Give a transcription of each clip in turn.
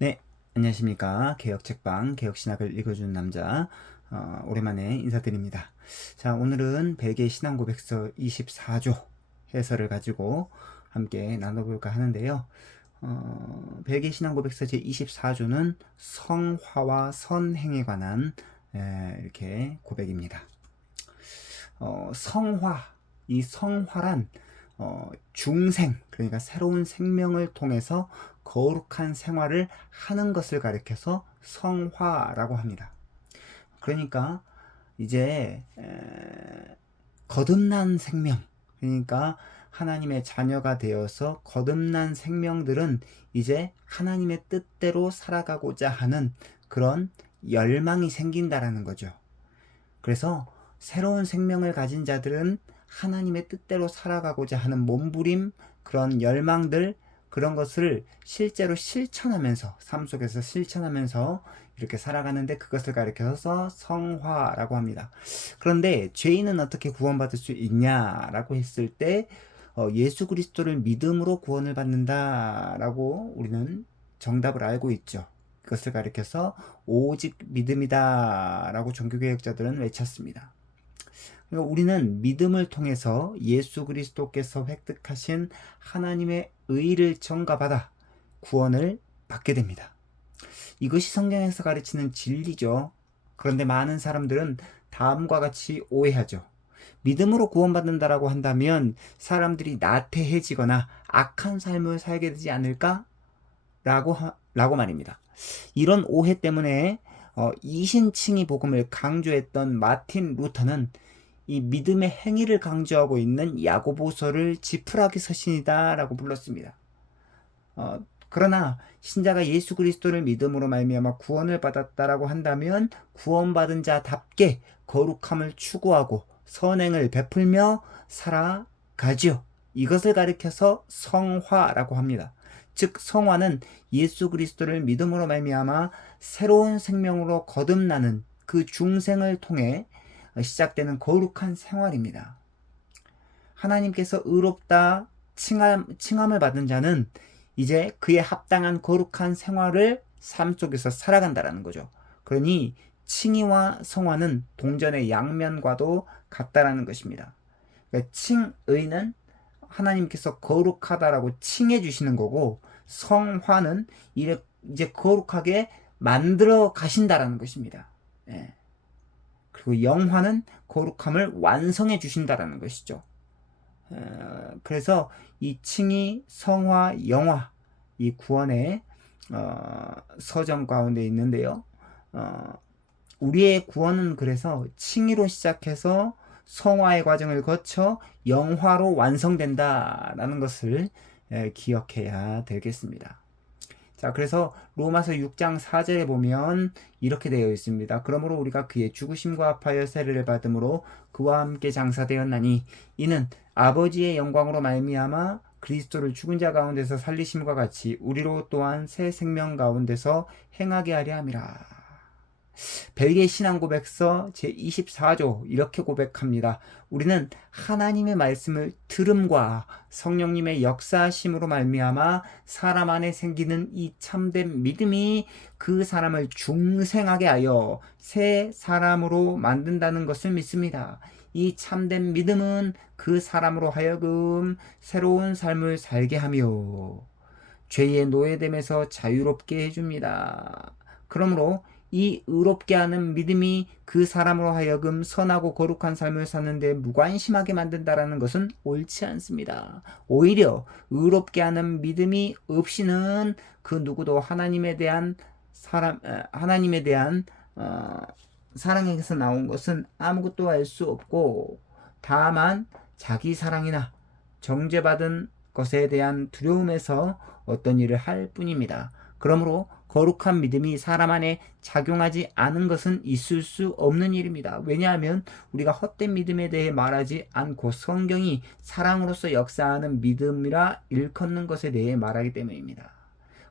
네, 안녕하십니까. 개혁책방, 개혁신학을 읽어주는 남자, 오랜만에 인사드립니다. 자, 오늘은 벨기에 신앙고백서 24조 해설을 가지고 함께 나눠볼까 하는데요. 벨기에 신앙고백서 제24조는 성화와 선행에 관한 이렇게 고백입니다. 성화, 이 성화란 중생, 그러니까 새로운 생명을 통해서 거룩한 생활을 하는 것을 가리켜서 성화라고 합니다. 그러니까 이제 거듭난 생명, 그러니까 하나님의 자녀가 되어서 거듭난 생명들은 이제 하나님의 뜻대로 살아가고자 하는 그런 열망이 생긴다라는 거죠. 그래서 새로운 생명을 가진 자들은 하나님의 뜻대로 살아가고자 하는 몸부림, 그런 열망들, 그런 것을 실제로 실천하면서, 삶 속에서 실천하면서 이렇게 살아가는데, 그것을 가리켜서 성화라고 합니다. 그런데 죄인은 어떻게 구원받을 수 있냐라고 했을 때 예수 그리스도를 믿음으로 구원을 받는다라고 우리는 정답을 알고 있죠. 그것을 가리켜서 오직 믿음이다 라고 종교개혁자들은 외쳤습니다. 그러니까 우리는 믿음을 통해서 예수 그리스도께서 획득하신 하나님의 의를 전가받아 구원을 받게 됩니다. 이것이 성경에서 가르치는 진리죠. 그런데 많은 사람들은 다음과 같이 오해하죠. 믿음으로 구원받는다라고 한다면 사람들이 나태해지거나 악한 삶을 살게 되지 않을까? 라고 말입니다. 이런 오해 때문에 이신칭의 복음을 강조했던 마틴 루터는 이 믿음의 행위를 강조하고 있는 야고보서를 지푸라기 서신이다라고 불렀습니다. 그러나 신자가 예수 그리스도를 믿음으로 말미암아 구원을 받았다라고 한다면 구원받은 자답게 거룩함을 추구하고 선행을 베풀며 살아가죠. 이것을 가리켜서 성화라고 합니다. 즉 성화는 예수 그리스도를 믿음으로 말미암아 새로운 생명으로 거듭나는 그 중생을 통해 시작되는 거룩한 생활입니다. 하나님께서 의롭다 칭함을 받은 자는 이제 그에 합당한 거룩한 생활을 삶 속에서 살아간다라는 거죠. 그러니 칭의와 성화는 동전의 양면과도 같다라는 것입니다. 그러니까 칭의는 하나님께서 거룩하다라고 칭해 주시는 거고, 성화는 이제 거룩하게 만들어 가신다라는 것입니다. 예. 그리고 영화는 거룩함을 완성해 주신다라는 것이죠. 그래서 이 칭의, 성화, 영화, 이 구원의 서정 가운데 있는데요. 우리의 구원은 그래서 칭의로 시작해서 성화의 과정을 거쳐 영화로 완성된다라는 것을 기억해야 되겠습니다. 자, 그래서 로마서 6장 4절에 보면 이렇게 되어 있습니다. 그러므로 우리가 그의 죽으심과 합하여 세례를 받음으로 그와 함께 장사되었나니 이는 아버지의 영광으로 말미암아 그리스도를 죽은 자 가운데서 살리심과 같이 우리로 또한 새 생명 가운데서 행하게 하려 함이라. 벨기에 신앙고백서 제24조 이렇게 고백합니다. 우리는 하나님의 말씀을 들음과 성령님의 역사하심으로 말미암아 사람 안에 생기는 이 참된 믿음이 그 사람을 중생하게 하여 새 사람으로 만든다는 것을 믿습니다. 이 참된 믿음은 그 사람으로 하여금 새로운 삶을 살게 하며 죄의 노예됨에서 자유롭게 해줍니다. 그러므로 이 의롭게 하는 믿음이 그 사람으로 하여금 선하고 거룩한 삶을 사는데 무관심하게 만든다라는 것은 옳지 않습니다. 오히려 의롭게 하는 믿음이 없이는 그 누구도 하나님에 대한 사랑에서 나온 것은 아무것도 할 수 없고, 다만 자기 사랑이나 정죄받은 것에 대한 두려움에서 어떤 일을 할 뿐입니다. 그러므로 거룩한 믿음이 사람 안에 작용하지 않은 것은 있을 수 없는 일입니다. 왜냐하면 우리가 헛된 믿음에 대해 말하지 않고 성경이 사랑으로서 역사하는 믿음이라 일컫는 것에 대해 말하기 때문입니다.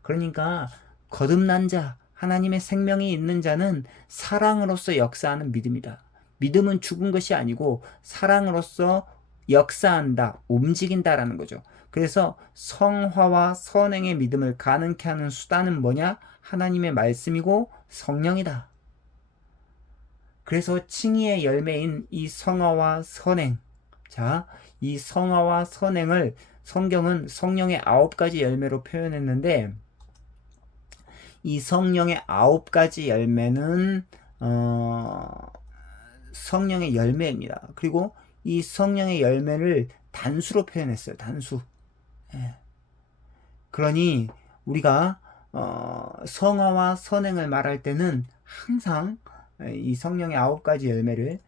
그러니까 거듭난 자, 하나님의 생명이 있는 자는 사랑으로서 역사하는 믿음이다. 믿음은 죽은 것이 아니고 사랑으로서 역사한다, 움직인다라는 거죠. 그래서 성화와 선행의 믿음을 가능케 하는 수단은 뭐냐? 하나님의 말씀이고 성령이다. 그래서 칭의의 열매인 이 성화와 선행. 자, 이 성화와 선행을 성경은 성령의 9가지 열매로 표현했는데, 이 성령의 9가지 열매는 성령의 열매입니다. 그리고 이 성령의 열매를 단수로 표현했어요. 단수. 예. 그러니 우리가 성화와 선행을 말할 때는 항상 이 성령의 9가지 열매를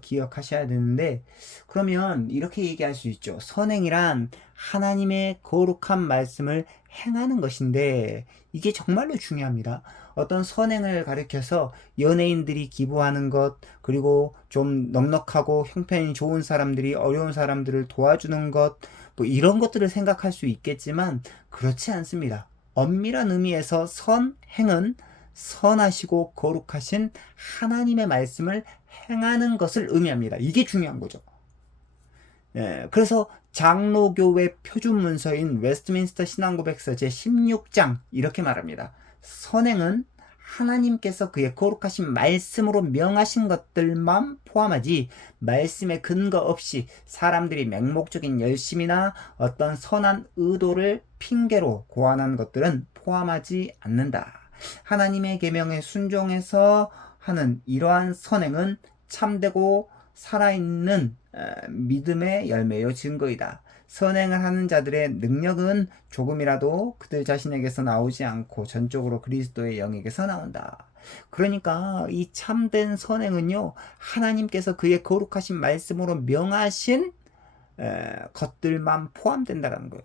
기억하셔야 되는데, 그러면 이렇게 얘기할 수 있죠. 선행이란 하나님의 거룩한 말씀을 행하는 것인데, 이게 정말로 중요합니다. 어떤 선행을 가리켜서 연예인들이 기부하는 것, 그리고 좀 넉넉하고 형편이 좋은 사람들이 어려운 사람들을 도와주는 것, 뭐 이런 것들을 생각할 수 있겠지만 그렇지 않습니다. 엄밀한 의미에서 선행은 선하시고 거룩하신 하나님의 말씀을 행하는 것을 의미합니다. 이게 중요한 거죠. 예, 그래서 장로교회 표준 문서인 웨스트민스터 신앙고백서 제16장 이렇게 말합니다. 선행은 하나님께서 그의 거룩하신 말씀으로 명하신 것들만 포함하지 말씀에 근거 없이 사람들이 맹목적인 열심이나 어떤 선한 의도를 핑계로 고안한 것들은 포함하지 않는다. 하나님의 계명에 순종해서 하는 이러한 선행은 참되고 살아있는 믿음의 열매요 증거이다. 선행을 하는 자들의 능력은 조금이라도 그들 자신에게서 나오지 않고 전적으로 그리스도의 영에게서 나온다. 그러니까 이 참된 선행은요, 하나님께서 그의 거룩하신 말씀으로 명하신 것들만 포함된다는 거예요.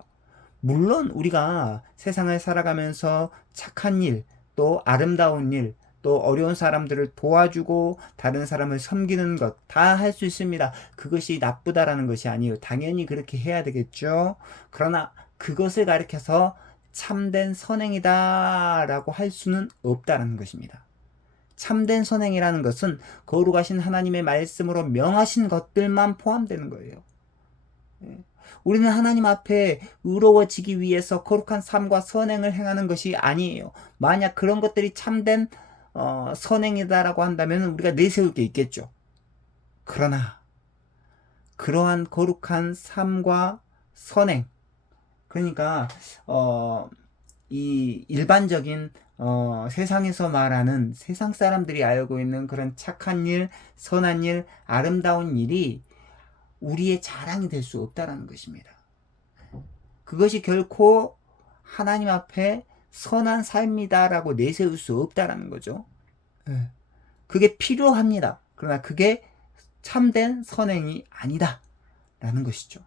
물론 우리가 세상을 살아가면서 착한 일, 또 아름다운 일, 또 어려운 사람들을 도와주고 다른 사람을 섬기는 것 다 할 수 있습니다. 그것이 나쁘다라는 것이 아니에요. 당연히 그렇게 해야 되겠죠. 그러나 그것을 가리켜서 참된 선행이다라고 할 수는 없다는 것입니다. 참된 선행이라는 것은 거룩하신 하나님의 말씀으로 명하신 것들만 포함되는 거예요. 우리는 하나님 앞에 의로워지기 위해서 거룩한 삶과 선행을 행하는 것이 아니에요. 만약 그런 것들이 참된 선행이다라고 한다면 우리가 내세울 게 있겠죠. 그러나 그러한 거룩한 삶과 선행, 그러니까 이 일반적인 세상에서 말하는 세상 사람들이 알고 있는 그런 착한 일, 선한 일, 아름다운 일이 우리의 자랑이 될 수 없다는 것입니다. 그것이 결코 하나님 앞에 선한 삶이다라고 내세울 수 없다라는 거죠. 그게 필요합니다. 그러나 그게 참된 선행이 아니다라는 것이죠.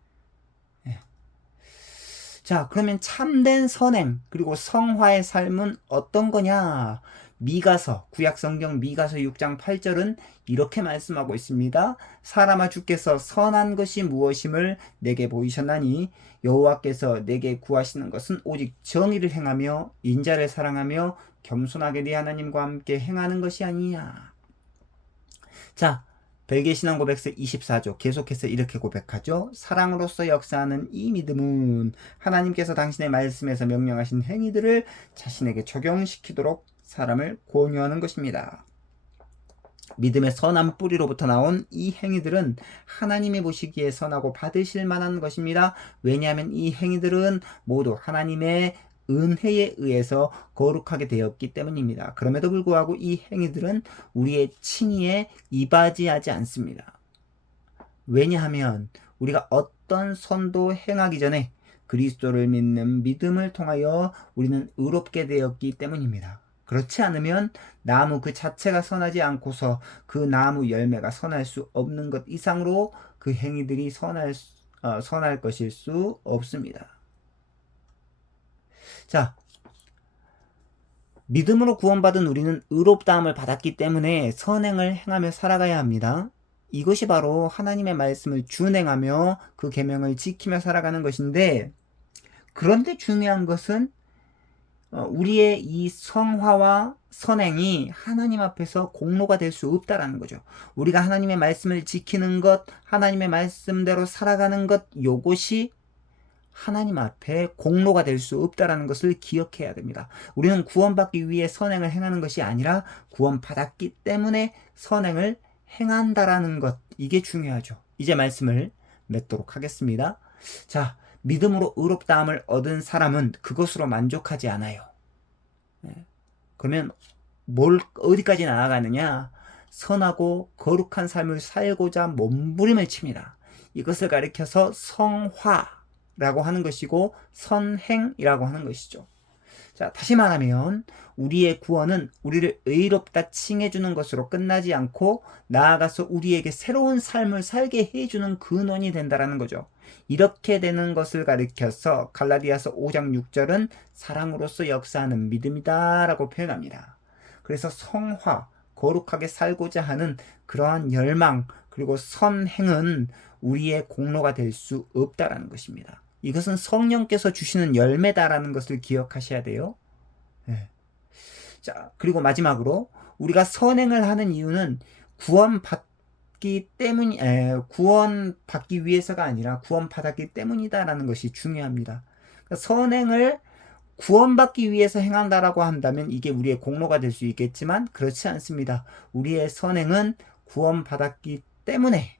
자, 그러면 참된 선행 그리고 성화의 삶은 어떤 거냐? 미가서, 구약성경 미가서 6장 8절은 이렇게 말씀하고 있습니다. 사람아, 주께서 선한 것이 무엇임을 내게 보이셨나니 여호와께서 내게 구하시는 것은 오직 정의를 행하며 인자를 사랑하며 겸손하게 네 하나님과 함께 행하는 것이 아니냐. 자, 벨기에 신앙 고백서 24조 계속해서 이렇게 고백하죠. 사랑으로서 역사하는 이 믿음은 하나님께서 당신의 말씀에서 명령하신 행위들을 자신에게 적용시키도록 사람을 권유하는 것입니다. 믿음의 선한 뿌리로부터 나온 이 행위들은 하나님이 보시기에 선하고 받으실 만한 것입니다. 왜냐하면 이 행위들은 모두 하나님의 은혜에 의해서 거룩하게 되었기 때문입니다. 그럼에도 불구하고 이 행위들은 우리의 칭의에 이바지하지 않습니다. 왜냐하면 우리가 어떤 선도 행하기 전에 그리스도를 믿는 믿음을 통하여 우리는 의롭게 되었기 때문입니다. 그렇지 않으면 나무 그 자체가 선하지 않고서 그 나무 열매가 선할 수 없는 것 이상으로 그 행위들이 선할 것일 수 없습니다. 자, 믿음으로 구원받은 우리는 의롭다함을 받았기 때문에 선행을 행하며 살아가야 합니다. 이것이 바로 하나님의 말씀을 준행하며 그 계명을 지키며 살아가는 것인데, 그런데 중요한 것은 우리의 이 성화와 선행이 하나님 앞에서 공로가 될 수 없다라는 거죠. 우리가 하나님의 말씀을 지키는 것, 하나님의 말씀대로 살아가는 것, 요것이 하나님 앞에 공로가 될 수 없다라는 것을 기억해야 됩니다. 우리는 구원받기 위해 선행을 행하는 것이 아니라 구원받았기 때문에 선행을 행한다라는 것, 이게 중요하죠. 이제 말씀을 맺도록 하겠습니다. 자, 믿음으로 의롭다함을 얻은 사람은 그것으로 만족하지 않아요. 그러면 어디까지 나아가느냐? 선하고 거룩한 삶을 살고자 몸부림을 칩니다. 이것을 가리켜서 성화라고 하는 것이고 선행이라고 하는 것이죠. 자, 다시 말하면 우리의 구원은 우리를 의롭다 칭해주는 것으로 끝나지 않고 나아가서 우리에게 새로운 삶을 살게 해주는 근원이 된다는 거죠. 이렇게 되는 것을 가리켜서 갈라디아서 5장 6절은 사랑으로서 역사하는 믿음이다 라고 표현합니다. 그래서 성화, 거룩하게 살고자 하는 그러한 열망 그리고 선행은 우리의 공로가 될 수 없다라는 것입니다. 이것은 성령께서 주시는 열매다라는 것을 기억하셔야 돼요. 네. 자, 그리고 마지막으로 우리가 선행을 하는 이유는 구원받기 위해서가 아니라 구원받았기 때문이다라는 것이 중요합니다. 그러니까 선행을 구원받기 위해서 행한다라고 한다면 이게 우리의 공로가 될 수 있겠지만 그렇지 않습니다. 우리의 선행은 구원받았기 때문에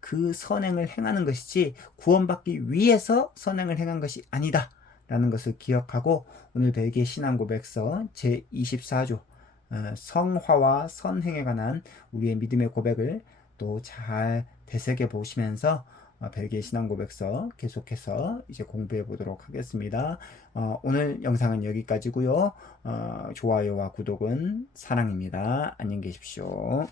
그 선행을 행하는 것이지 구원받기 위해서 선행을 행한 것이 아니다 라는 것을 기억하고 오늘 벨기에 신앙고백서 제24조 성화와 선행에 관한 우리의 믿음의 고백을 또 잘 되새겨 보시면서 벨기에 신앙고백서 계속해서 이제 공부해 보도록 하겠습니다. 오늘 영상은 여기까지고요. 좋아요와 구독은 사랑입니다. 안녕히 계십시오.